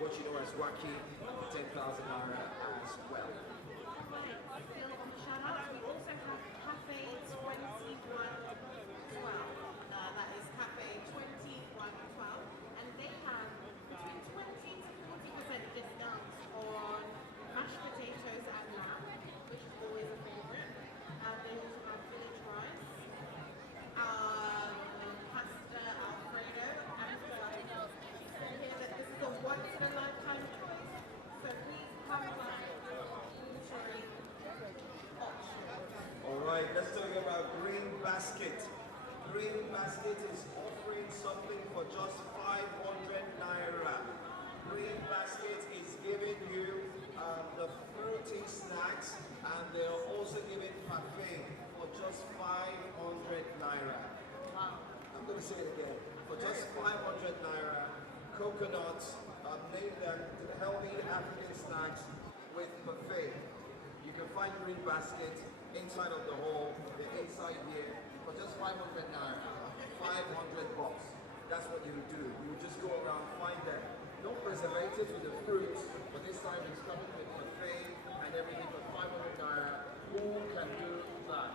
what you know as Waki, for 10,000 naira as well. Shout out. We also have Cafe 21 as well. That is Cafe 2112. And they have between 20 to 40% discounts on mashed potatoes and lamb, which is always a favorite. They also have village rice, pasta Alfredo, and pizza. So here that this is a once in a lifetime choice. So please come by your gluten-free option. Alright, let's talk about Green Basket. Green Basket is offering something for just 500 naira. Green Basket is giving you the fruity snacks, and they're also giving parfait for just 500 naira. I'm going to say it again. For just 500 naira, coconuts, name them healthy African snacks with buffet. You can find Green Basket inside of the hall, the inside here, for just 500 naira, 500 bucks. That's what you do. You just go around, find them. No preservatives with the fruits, but this time it's coming with buffet and everything for 500 naira. Who can do that?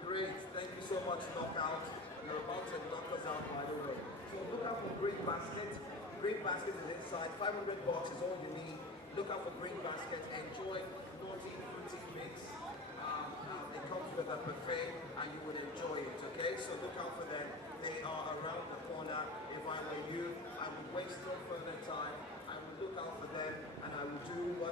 Great, thank you so much, Knockout. You're about to knock us out, by the way. So look out for Green Basket. Green Basket is inside. 500 bucks is all you need. Look out for Green Basket. Enjoy naughty fruity mix. It comes with a buffet and you would enjoy it, okay? So look out for them. They are around the corner. If I were you, I would waste no further time. I would look out for them and I would do what